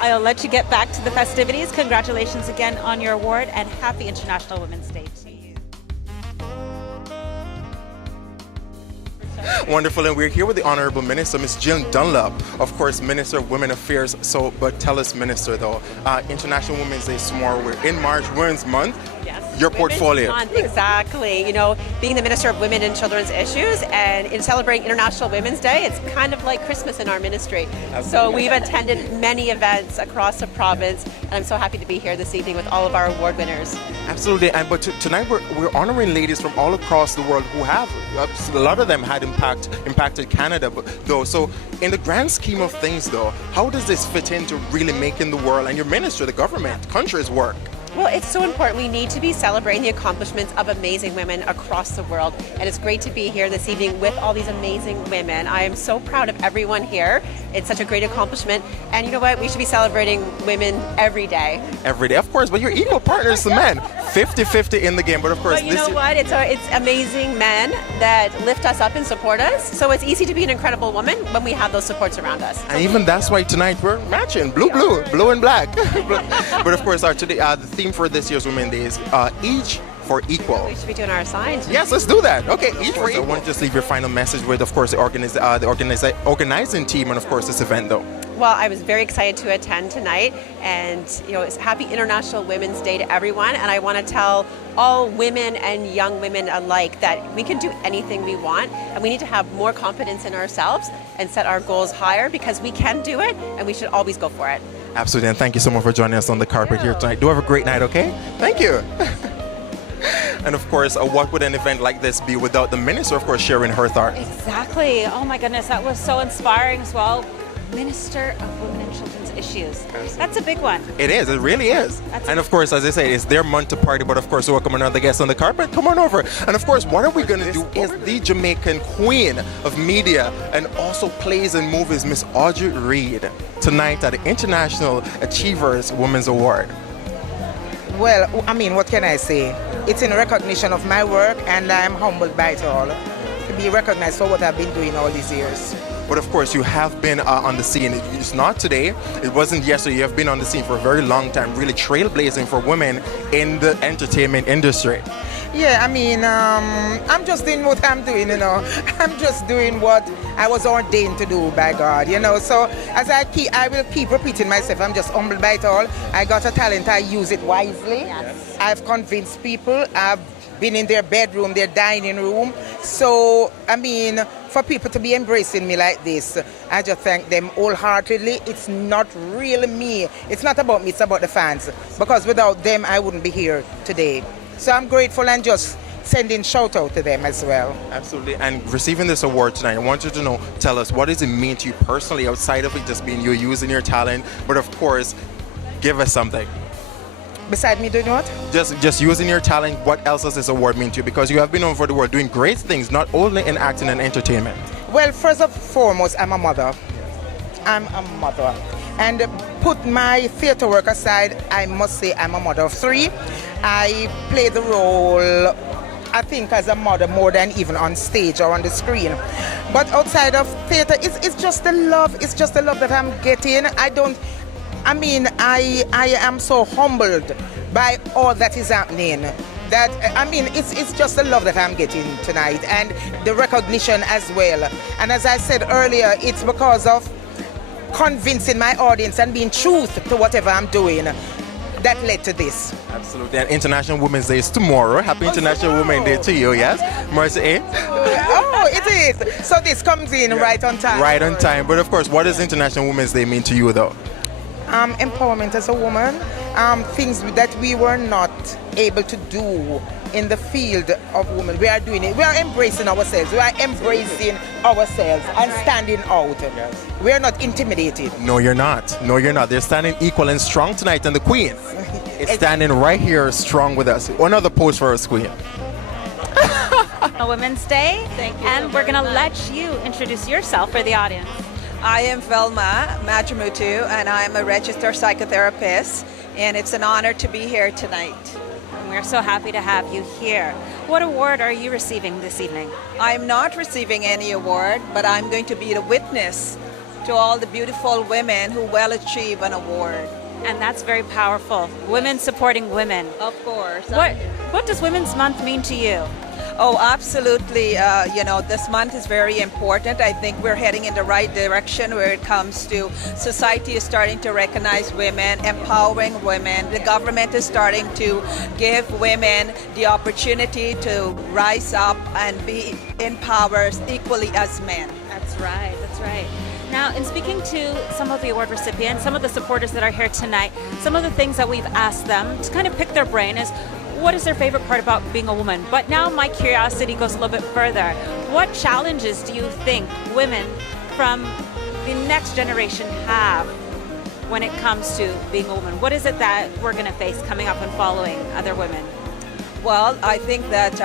I'll let you get back to the festivities. Congratulations again on your award and happy International Women's Day to you. Wonderful, and we're here with the Honorable Minister, Ms. Jill Dunlop, of course, Minister of Women Affairs. So, but tell us, Minister, though, International Women's Day is tomorrow. We're in March, Women's Month. Your portfolio. Exactly. You know, being the Minister of Women and Children's Issues and in celebrating International Women's Day, it's kind of like Christmas in our ministry. Absolutely. So we've attended many events across the province, and I'm so happy to be here this evening with all of our award winners. Absolutely. And but tonight we're honoring ladies from all across the world who have, a lot of them had impacted Canada, though. So in the grand scheme of things, though, how does this fit into really making the world and your minister, the government, countries work? Well, it's so important. We need to be celebrating the accomplishments of amazing women across the world. And it's great to be here this evening with all these amazing women. I am so proud of everyone here. It's such a great accomplishment. And you know what? We should be celebrating women every day. Every day, of course. But your equal partners, the men, 50-50 in the game. But of course, but you know what? It's amazing men that lift us up and support us. So it's easy to be an incredible woman when we have those supports around us. And even that's why tonight we're matching blue and black. But of course, today the theme for this year's Women's Day is each for equal. We should be doing our assigned. Yes, let's do that. Okay, each for equal. I want to just leave your final message with, of course, the organizing team and, of course, this event, though. Well, I was very excited to attend tonight, and it's happy International Women's Day to everyone. And I want to tell all women and young women alike that we can do anything we want, and we need to have more confidence in ourselves and set our goals higher because we can do it, and we should always go for it. Absolutely, and thank you so much for joining us on the carpet here tonight. Do have a great night, okay? Thank you. And of course, what would an event like this be without the minister, of course, sharing her thoughts? Exactly. Oh my goodness, that was so inspiring as well. Minister of Women and Children's Issues. Absolutely. That's a big one. It is. It really is. And of course, as I say, it's their month to party. But of course, welcome another guest on the carpet. Come on over. And of course, what are we going to do is the Jamaican queen of media and also plays and movies, Miss Audrey Reed, tonight at the International Achievers Women's Award. Well, I mean, what can I say? It's in recognition of my work, and I'm humbled by it all to be recognized for what I've been doing all these years. But of course, you have been on the scene. It's not today. It wasn't yesterday. You have been on the scene for a very long time, really trailblazing for women in the entertainment industry. Yeah, I mean, I'm just doing what I'm doing, you know. I'm just doing what I was ordained to do by God, you know. So as I will keep repeating myself. I'm just humbled by it all. I got a talent. I use it wisely. Yes. I've convinced people. I've been in their bedroom, their dining room. So, I mean, for people to be embracing me like this, I just thank them wholeheartedly. It's not really me. It's not about me. It's about the fans. Because without them, I wouldn't be here today. So I'm grateful and just sending shout out to them as well. Absolutely. And receiving this award tonight, I want you to tell us, what does it mean to you personally outside of it just being you using your talent, but of course, give us something. Beside me doing what? Just using your talent, what else does this award mean to you? Because you have been over the world doing great things, not only in acting and entertainment. Well, first and foremost, I'm a mother. I'm a mother. And put my theater work aside, I must say I'm a mother of 3. I play the role, I think, as a mother more than even on stage or on the screen. But outside of theater, it's just the love. It's just the love that I'm getting. I am so humbled by all that is happening. That, I mean, it's just the love that I'm getting tonight and the recognition as well. And as I said earlier, it's because of convincing my audience and being truth to whatever I'm doing that led to this. Absolutely. And International Women's Day is tomorrow. Happy International Women's Day to you, yes? March 8th? Oh, it is. So this comes in right on time. Right on time. But of course, what does International Women's Day mean to you though? Empowerment as a woman, things that we were not able to do in the field of women. We are doing it. We are embracing ourselves. We are embracing ourselves and standing out. Yes. We are not intimidated. No, you're not. No, you're not. They're standing equal and strong tonight, and the Queen is standing right here strong with us. Another pose for us, Queen. Women's Day. Thank you. And we're going to let you introduce yourself for the audience. I am Velma Majamutu, and I'm a registered psychotherapist, and it's an honor to be here tonight. And we're so happy to have you here. What award are you receiving this evening? I'm not receiving any award, but I'm going to be the witness to all the beautiful women who will achieve an award. And that's very powerful. Women supporting women. Of course. What does Women's Month mean to you? Oh, absolutely. This month is very important. I think we're heading in the right direction where it comes to society is starting to recognize women, empowering women. The government is starting to give women the opportunity to rise up and be in power equally as men. That's right. That's right. Now, in speaking to some of the award recipients, some of the supporters that are here tonight, some of the things that we've asked them to kind of pick their brain is, what is their favorite part about being a woman? But now my curiosity goes a little bit further. What challenges do you think women from the next generation have when it comes to being a woman? What is it that we're going to face coming up and following other women? Well, I think that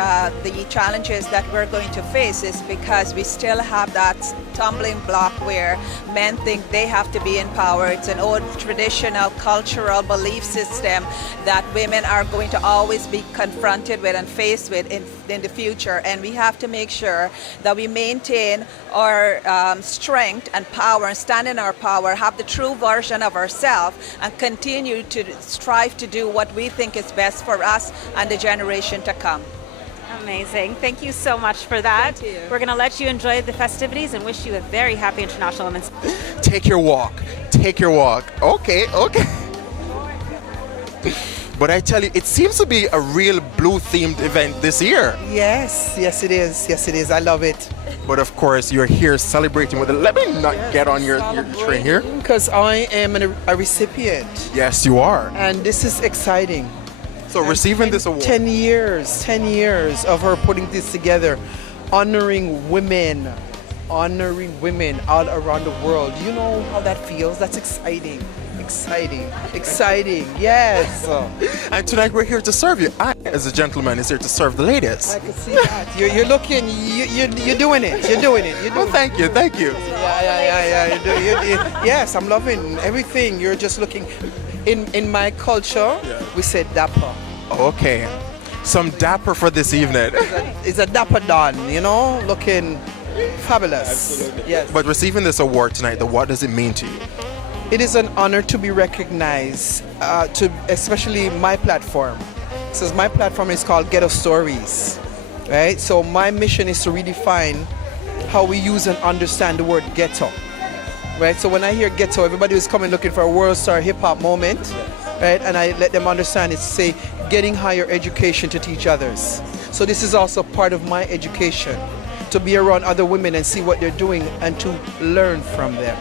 the challenges that we're going to face is because we still have that stumbling block where men think they have to be in power. It's an old traditional cultural belief system that women are going to always be confronted with and faced with in the future. And we have to make sure that we maintain our strength and power and stand in our power, have the true version of ourselves, and continue to strive to do what we think is best for us and the generation to come. Amazing. Thank you so much for that. Thank you. We're going to let you enjoy the festivities and wish you a very happy International Women's Day. Take your walk. Take your walk. Okay. But I tell you, it seems to be a real blue-themed event this year. Yes, it is. Yes, it is. I love it. But of course, you're here celebrating with it. Let me not get on your train here. Because I am a recipient. Yes, you are. And this is exciting. So receiving this award. 10 years of her putting this together, honoring women all around the world. You know how that feels? That's exciting. Exciting, yes. And tonight we're here to serve you. I, as a gentleman, is here to serve the ladies. I can see that. You're looking, you're doing it. Oh, thank you. Yeah. Yes, I'm loving everything. You're just looking. In my culture, we say dapper. Okay. Some dapper for this evening. It's a dapper don, looking fabulous. Absolutely. Yes. But receiving this award tonight, what does it mean to you? It is an honor to be recognized, to especially my platform, So my platform is called Ghetto Stories, right? So my mission is to redefine how we use and understand the word ghetto, right? So when I hear ghetto, everybody is coming looking for a world star hip hop moment, right? And I let them understand it's, say, getting higher education to teach others. So this is also part of my education, to be around other women and see what they're doing and to learn from them.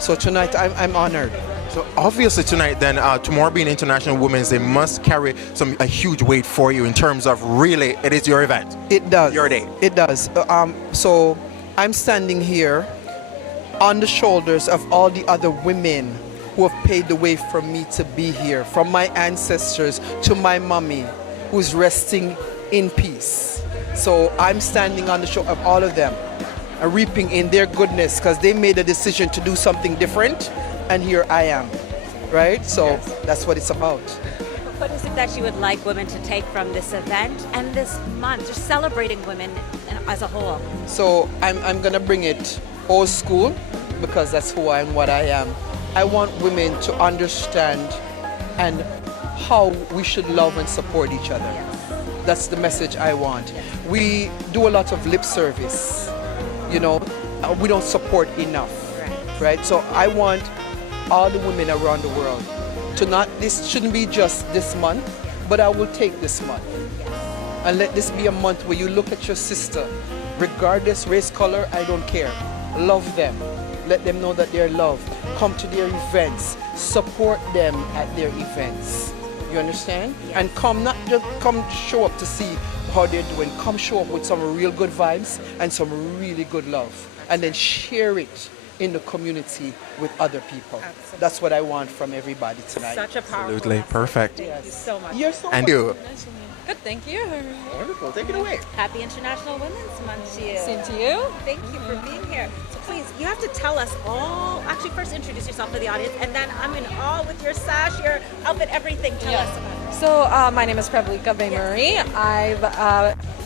So tonight I'm honored. So obviously tonight then, tomorrow being International Women's Day must carry a huge weight for you in terms of really, it is your event. It does. Your day. It does. So I'm standing here on the shoulders of all the other women who have paved the way for me to be here, from my ancestors to my mommy, who's resting in peace. So I'm standing on the shoulder of all of them and reaping in their goodness, because they made a decision to do something different, and here I am, right? So that's what it's about. What is it that you would like women to take from this event and this month, just celebrating women as a whole? So I'm gonna bring it old school, because that's who I am, what I am. I want women to understand and how we should love and support each other. That's the message I want. We do a lot of lip service, you know, we don't support enough, right? So I want all the women around the world to not, this shouldn't be just this month, but I will take this month. And let this be a month where you look at your sister, regardless race, color, I don't care. Love them. Let them know that they're loved. Come to their events. Support them at their events. You understand? And come, not just come show up to see how they're doing. Come show up with some real good vibes and some really good love. And then share it in the community with other people. Absolutely. That's what I want from everybody tonight. Such a powerful Absolutely. message. Perfect. Thank you so much. You're so And you. Good, thank you. Wonderful. Take it away. Happy International Women's Month to you. Same to you. Thank you for being here. So please, you have to tell us all, actually first introduce yourself to the audience, and then I'm in awe with your sash, your outfit, everything. Tell us about it. So my name is Gbkm Murray. I've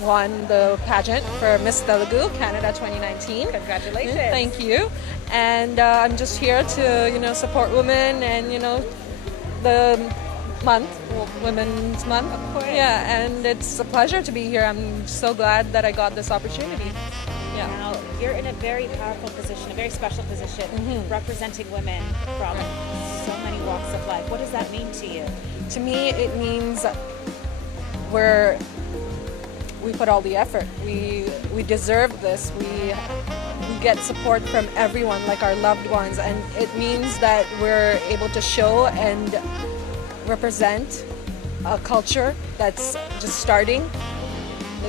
won the pageant for Miss Telugu Canada 2019. Congratulations. Thank you. And I'm just here to, support women and, the month, Women's Month. Of course. Yeah, and it's a pleasure to be here. I'm so glad that I got this opportunity. Yeah. Now, you're in a very powerful position, a very special position, representing women from so many walks of life. What does that mean to you? To me, it means we put all the effort. We deserve this. We get support from everyone, like our loved ones, and it means that we're able to show and represent a culture that's just starting.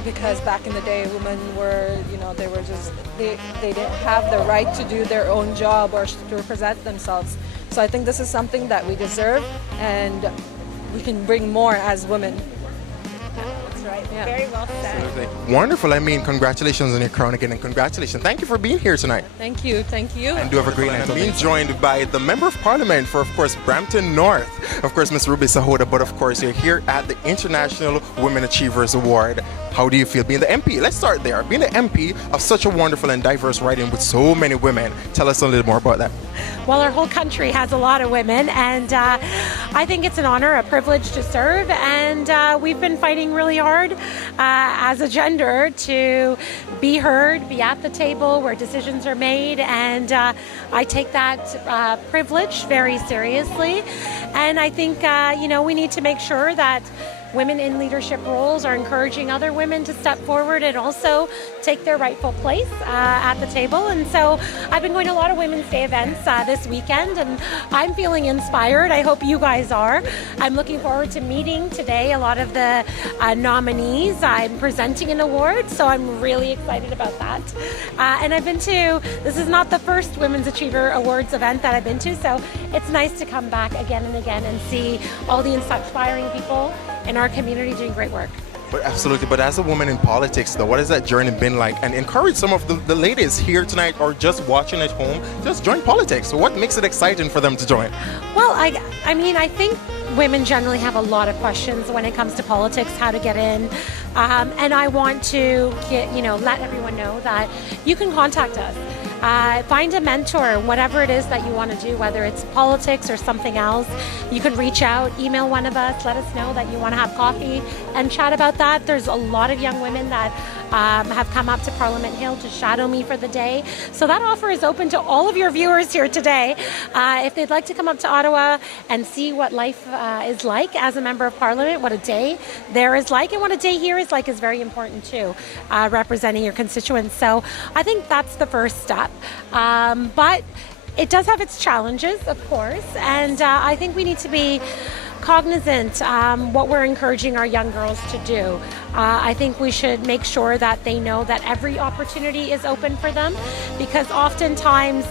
Because back in the day, women were, they didn't have the right to do their own job or to represent themselves. So I think this is something that we deserve, and we can bring more as women. That's right. Yeah. Very well said. Absolutely. Wonderful. I mean, congratulations on your crown again, and congratulations. Thank you for being here tonight. Thank you. Thank you. And do have a great night. I'm being joined by the Member of Parliament for, of course, Brampton North, of course, Ms. Ruby Sahoda, but of course, you're here at the International Women Achievers Award. How do you feel being the MP? Let's start there. Being the MP of such a wonderful and diverse riding with so many women. Tell us a little more about that. Well, our whole country has a lot of women, and I think it's an honor, a privilege to serve, and we've been fighting really hard as a gender to be heard, be at the table where decisions are made, and I take that privilege very seriously. And I think, we need to make sure that women in leadership roles are encouraging other women to step forward and also take their rightful place at the table. And so I've been going to a lot of Women's Day events this weekend, and I'm feeling inspired. I hope you guys are. I'm looking forward to meeting today a lot of the nominees. I'm presenting an award, so I'm really excited about that. And I've been to, this is not the first Women's Achiever Awards event that I've been to, so it's nice to come back again and again and see all the inspiring people in our community doing great work. But absolutely. But as a woman in politics, though, what has that journey been like? And encourage some of the ladies here tonight or just watching at home, just join politics. So what makes it exciting for them to join? Well, I mean, I think women generally have a lot of questions when it comes to politics, how to get in. And I want to let everyone know that you can contact us. find a mentor, whatever it is that you want to do, whether it's politics or something else. You can reach out, email one of us, let us know that you want to have coffee and chat about that. There's a lot of young women that have come up to Parliament Hill to shadow me for the day. So that offer is open to all of your viewers here today. If they'd like to come up to Ottawa and see what life is like as a member of Parliament, what a day there is like, and what a day here is like is very important too, representing your constituents. So I think that's the first step. But it does have its challenges, of course, and I think we need to be cognizant what we're encouraging our young girls to do. I think we should make sure that they know that every opportunity is open for them, because oftentimes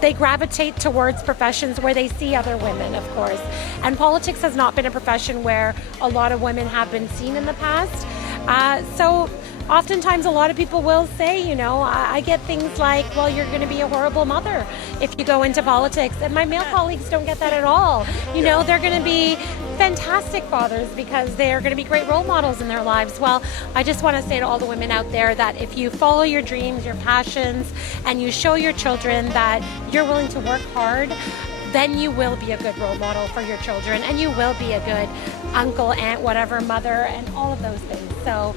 they gravitate towards professions where they see other women, of course. And politics has not been a profession where a lot of women have been seen in the past. So oftentimes a lot of people will say, you know, I get things like, well, you're going to be a horrible mother if you go into politics. And my male colleagues don't get that at all. You know, they're going to be fantastic fathers because they are going to be great role models in their lives. Well, I just want to say to all the women out there that if you follow your dreams, your passions, and you show your children that you're willing to work hard, then you will be a good role model for your children, and you will be a good uncle, aunt, whatever, mother, and all of those things. So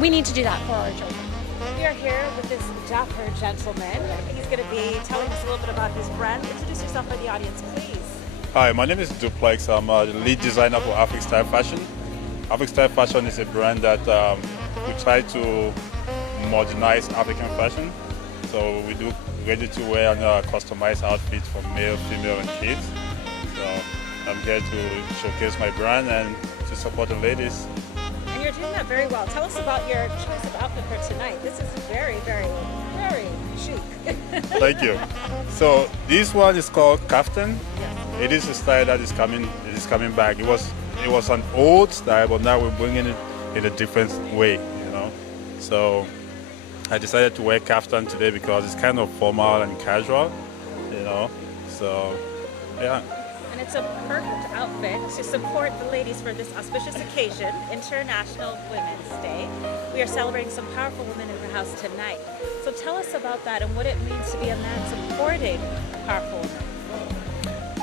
we need to do that for our children. We are here with this dapper gentleman. He's going to be telling us a little bit about his brand. Introduce yourself for the audience, please. Hi, my name is Duplex. I'm the lead designer for Afric Style Fashion. Afric Style Fashion is a brand that we try to modernize African fashion. So we do ready-to-wear and customized outfits for male, female, and kids. So I'm here to showcase my brand and to support the ladies. And you're doing that very well. Tell us about your choice of outfit for tonight. This is very, very, very chic. Thank you. So this one is called kaftan. It is a style that is coming back. It was an old style, but now we're bringing it in a different way, you know. So I decided to wear kaftan today because it's kind of formal and casual, you know. So yeah. And it's a perfect outfit to support the ladies for this auspicious occasion, International Women's Day. We are celebrating some powerful women in the house tonight. So tell us about that and what it means to be a man supporting powerful women.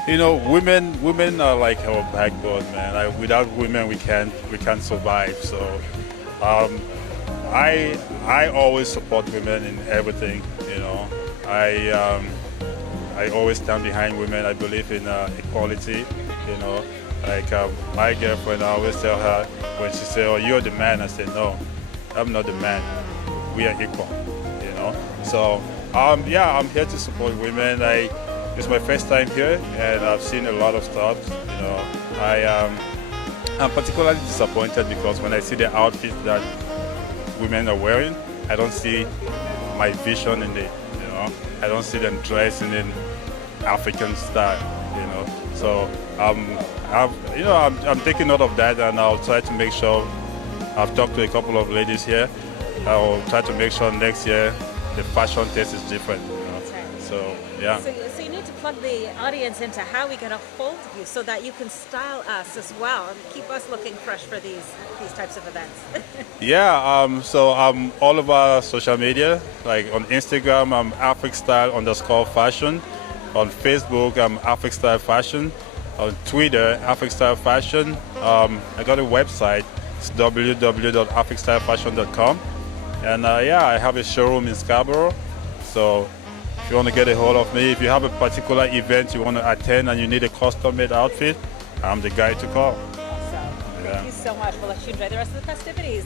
You know, women are like our backbone, man. Without women, we can't survive. So, I always support women in everything. You know, I always stand behind women. I believe in equality. You know, like my girlfriend, I always tell her when she says, "Oh, you're the man," I say, "No, I'm not the man. We are equal." You know, so yeah, I'm here to support women. It's my first time here, and I've seen a lot of stuff. You know, I'm particularly disappointed because when I see the outfits that women are wearing, I don't see my vision in it. You know, I don't see them dressing in African style. You know, so I'm taking note of that, and I'll try to make sure. I've talked to a couple of ladies here. I'll try to make sure next year the fashion taste is different. You know? So yeah. So you need to plug the audience into how we get a hold of you so that you can style us as well and keep us looking fresh for these types of events. Yeah, so I'm all over social media. Like on Instagram, I'm africstyle_fashion. On Facebook, I'm Afric Style Fashion. On Twitter, Afric Style Fashion. I got a website. It's www.africstylefashion.com. And yeah, I have a showroom in Scarborough. So if you want to get a hold of me, if you have a particular event you want to attend and you need a custom-made outfit, I'm the guy to call. Awesome. Yeah. Thank you so much. We'll let you enjoy the rest of the festivities.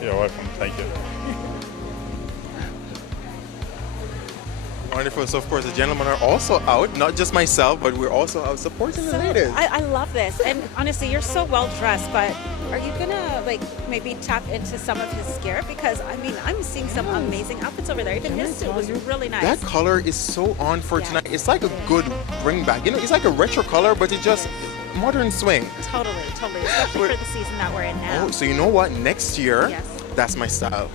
You're welcome. Thank you. Wonderful. So, of course, the gentlemen are also out, not just myself, but we're also out supporting the ladies. I love this. And honestly, you're so well dressed, but are you going to maybe tap into some of his gear? Because, I mean, I'm seeing some amazing outfits over there. Even his suit was really nice. That color is so on for tonight. It's like a good bring back. You know, it's like a retro color, but it just modern swing. Totally. Especially for the season that we're in now. Oh, so you know what? Next year, yes. That's my style.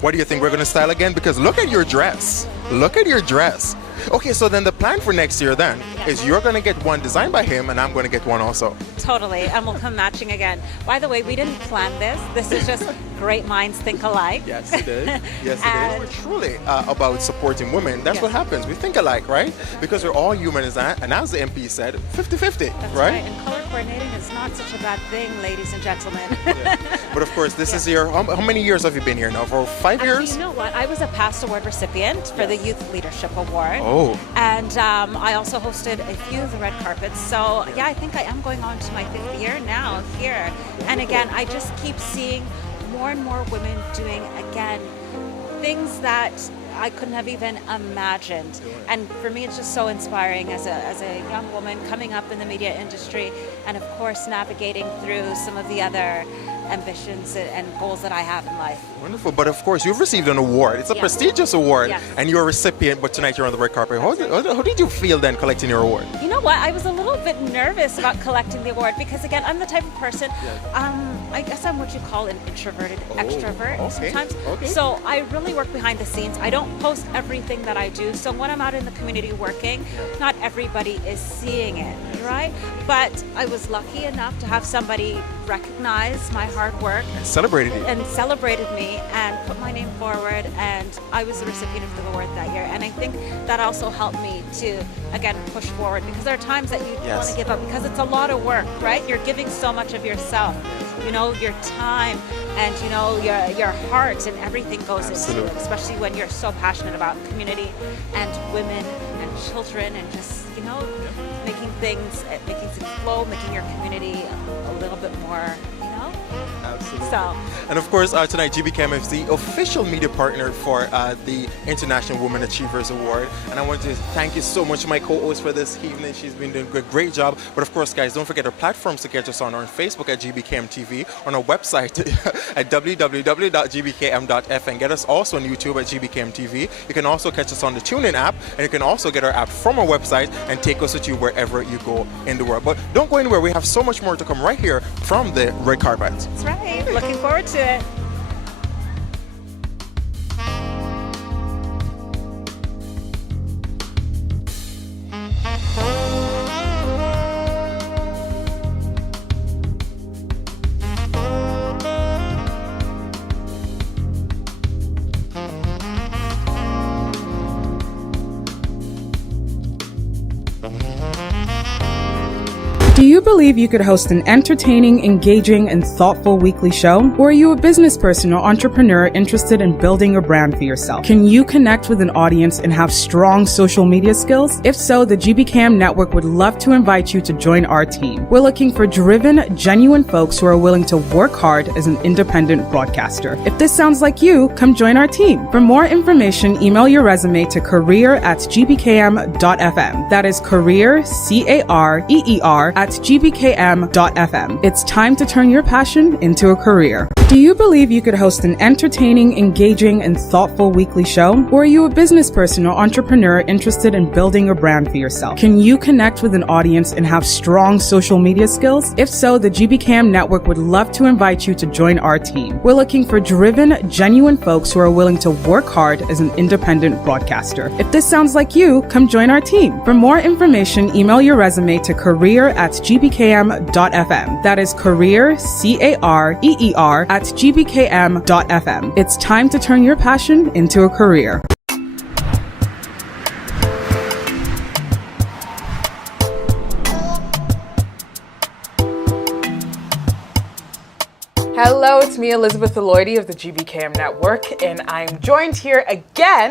What do you think we're going to style again? Because look at your dress. Look at your dress. Okay, so then the plan for next year then is you're going to get one designed by him and I'm going to get one also. Totally, and we'll come matching again. By the way, we didn't plan this. This is just great minds think alike. Yes, it is. Yes, it is. We're truly about supporting women. That's what happens. We think alike, right? Because we're all human, and as the MP said, 50-50, That's right? And color coordinating is not such a bad thing, ladies and gentlemen. But of course, this is your, how many years have you been here now? For 5 years? You know what? I was a past award recipient for the Youth Leadership Award. Oh. And I also hosted a few of the red carpets. So yeah, I think I am going on to my 5th year now here. And again, I just keep seeing more and more women doing, again, things that I couldn't have even imagined. And for me, it's just so inspiring as a young woman coming up in the media industry and of course navigating through some of the other ambitions and goals that I have in life. Wonderful, but of course you've received an award. It's a prestigious award, and you're a recipient, but tonight you're on the red carpet. How did you feel then collecting your award? You know what, I was a little bit nervous about collecting the award because again, I'm the type of person, I guess I'm what you call an introverted extrovert sometimes. So I really work behind the scenes. I don't post everything that I do. So when I'm out in the community working, not everybody is seeing it, right? But I was lucky enough to have somebody recognize my hard work and celebrated you. And celebrated me and put my name forward, and I was the recipient of the award that year. And I think that also helped me to again push forward, because there are times that you want to give up because it's a lot of work, right? You're giving so much of yourself, you know, your time and you know your heart, and everything goes into it, especially when you're so passionate about community and women and children and just, you know, making things flow, making your community a little bit more, you know. Absolutely. So, and of course, tonight Gbkm is the official media partner for the International Women Achievers Award. And I want to thank you so much, my co-host, for this evening. She's been doing a great job. But of course, guys, don't forget our platforms to catch us on Facebook at Gbkm TV, on our website at www.gbkm.fm. Get us also on YouTube at Gbkm TV. You can also catch us on the TuneIn app, and you can also get our app from our website and take us with you wherever you go in the world. But don't go anywhere. We have so much more to come right here from the red carpet. That's right. Looking forward to it. Do you believe you could host an entertaining, engaging, and thoughtful weekly show? Or are you a business person or entrepreneur interested in building a brand for yourself? Can you connect with an audience and have strong social media skills? If so, the Gbkm Network would love to invite you to join our team. We're looking for driven, genuine folks who are willing to work hard as an independent broadcaster. If this sounds like you, come join our team. For more information, email your resume to career@gbkm.fm. That is career, CAREER, at gbkm.fm. It's time to turn your passion into a career. Do you believe you could host an entertaining, engaging, and thoughtful weekly show? Or are you a business person or entrepreneur interested in building a brand for yourself? Can you connect with an audience and have strong social media skills? If so, the Gbkm Network would love to invite you to join our team. We're looking for driven, genuine folks who are willing to work hard as an independent broadcaster. If this sounds like you, come join our team. For more information, email your resume to career@gbkm.fm. That is career, CAREER, at gbkm.fm. It's time to turn your passion into a career. Hello, it's me, Elizabeth Eloidy of the Gbkm Network, and I'm joined here again